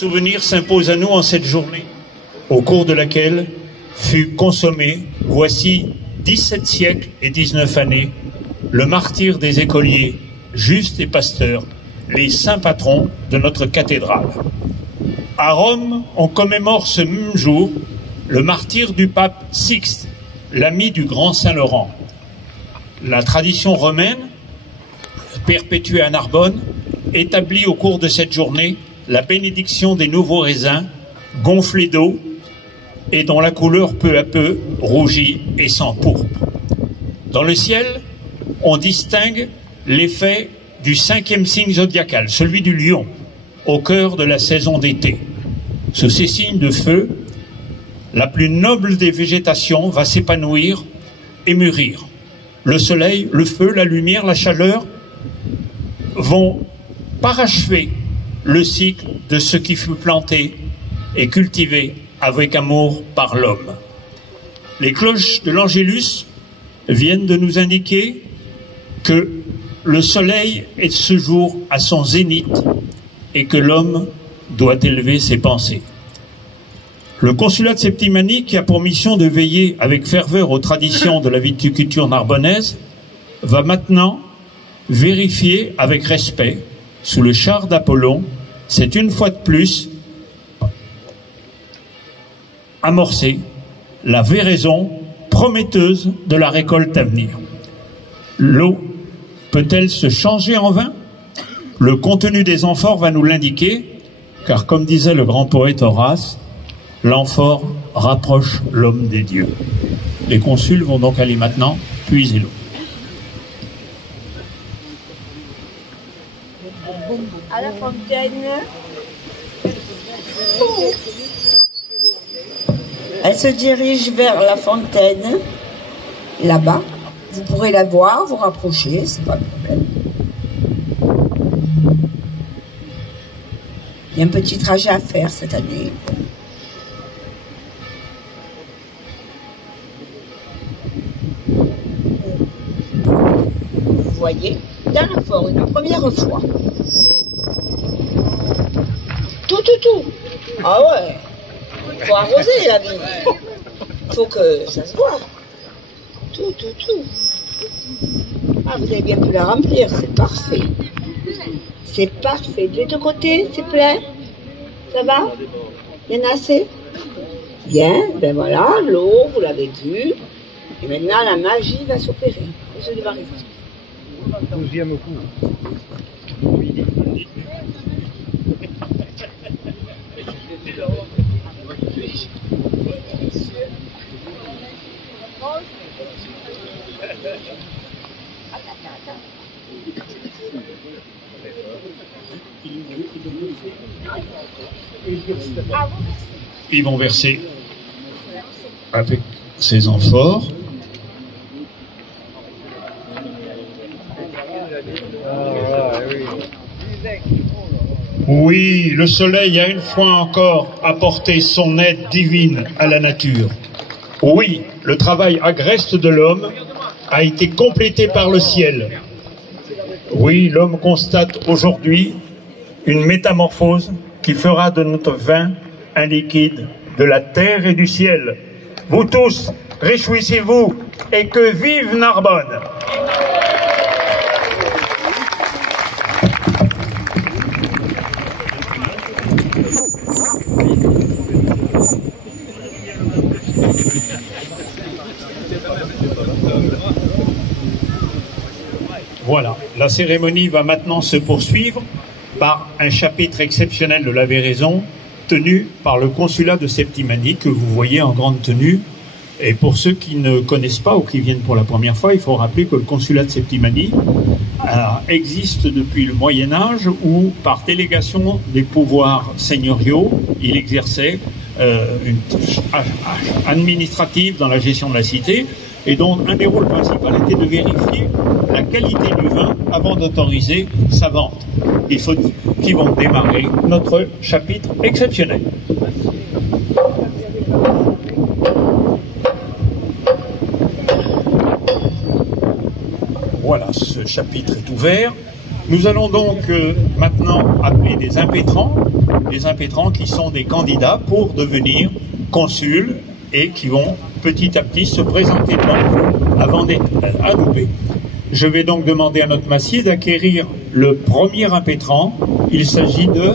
Souvenir s'impose à nous en cette journée, au cours de laquelle fut consommé, voici 17 siècles et 19 années, le martyre des écoliers, Juste et Pasteur, les saints patrons de notre cathédrale. À Rome, on commémore ce même jour le martyre du pape Sixte, l'ami du grand Saint-Laurent. La tradition romaine, perpétuée à Narbonne, établit au cours de cette journée la bénédiction des nouveaux raisins gonflés d'eau et dont la couleur peu à peu rougit et s'empourpre. Dans le ciel, on distingue l'effet du 5e signe zodiacal, celui du lion, au cœur de la saison d'été. Sous ces signes de feu, la plus noble des végétations va s'épanouir et mûrir. Le soleil, le feu, la lumière, la chaleur vont parachever le cycle de ce qui fut planté et cultivé avec amour par l'homme. Les cloches de l'Angélus viennent de nous indiquer que le soleil est ce jour à son zénith et que l'homme doit élever ses pensées. Le consulat de Septimanie, qui a pour mission de veiller avec ferveur aux traditions de la viticulture narbonnaise, va maintenant vérifier avec respect, sous le char d'Apollon, c'est une fois de plus amorcer la véraison prometteuse de la récolte à venir. L'eau peut-elle se changer en vin? Le contenu des amphores va nous l'indiquer, car comme disait le grand poète Horace, l'amphore rapproche l'homme des dieux. Les consuls vont donc aller maintenant puiser l'eau. À la fontaine. Elle se dirige vers la fontaine, là-bas. Vous pourrez la voir, vous rapprocher, c'est pas le problème. Il y a un petit trajet à faire cette année. Vous voyez, dans la forêt, une première fois. Tout. Ah ouais. Faut arroser la vigne. Faut que ça se voit. Tout. Ah, vous avez bien pu la remplir, c'est parfait. C'est parfait. De deux côtés, c'est plein. Ça va? Il y en a assez? Bien, ben voilà, l'eau, vous l'avez vu. Et maintenant, la magie va s'opérer. Monsieur de Barry. Deuxième coup. Ils vont verser avec ces amphores. Oui, le soleil a une fois encore apporté son aide divine à la nature. Oui, le travail agreste de l'homme a été complété par le ciel. Oui, l'homme constate aujourd'hui une métamorphose qui fera de notre vin un liquide de la terre et du ciel. Vous tous, réjouissez-vous et que vive Narbonne! Voilà, la cérémonie va maintenant se poursuivre par un chapitre exceptionnel de la véraison tenu par le consulat de Septimanie que vous voyez en grande tenue. Et pour ceux qui ne connaissent pas ou qui viennent pour la première fois, il faut rappeler que le consulat de Septimanie existe depuis le Moyen-Âge où, par délégation des pouvoirs seigneuriaux, il exerçait une tâche administrative dans la gestion de la cité et dont un des rôles principaux était de vérifier la qualité du vin avant d'autoriser sa vente. Il faut qu'ils vont démarrer notre chapitre exceptionnel. Voilà, ce chapitre est ouvert. Nous allons donc maintenant appeler des impétrants qui sont des candidats pour devenir consuls et qui vont petit à petit se présenter devant vous avant d'être adoubés. Je vais donc demander à notre massier d'acquérir le premier impétrant. Il s'agit de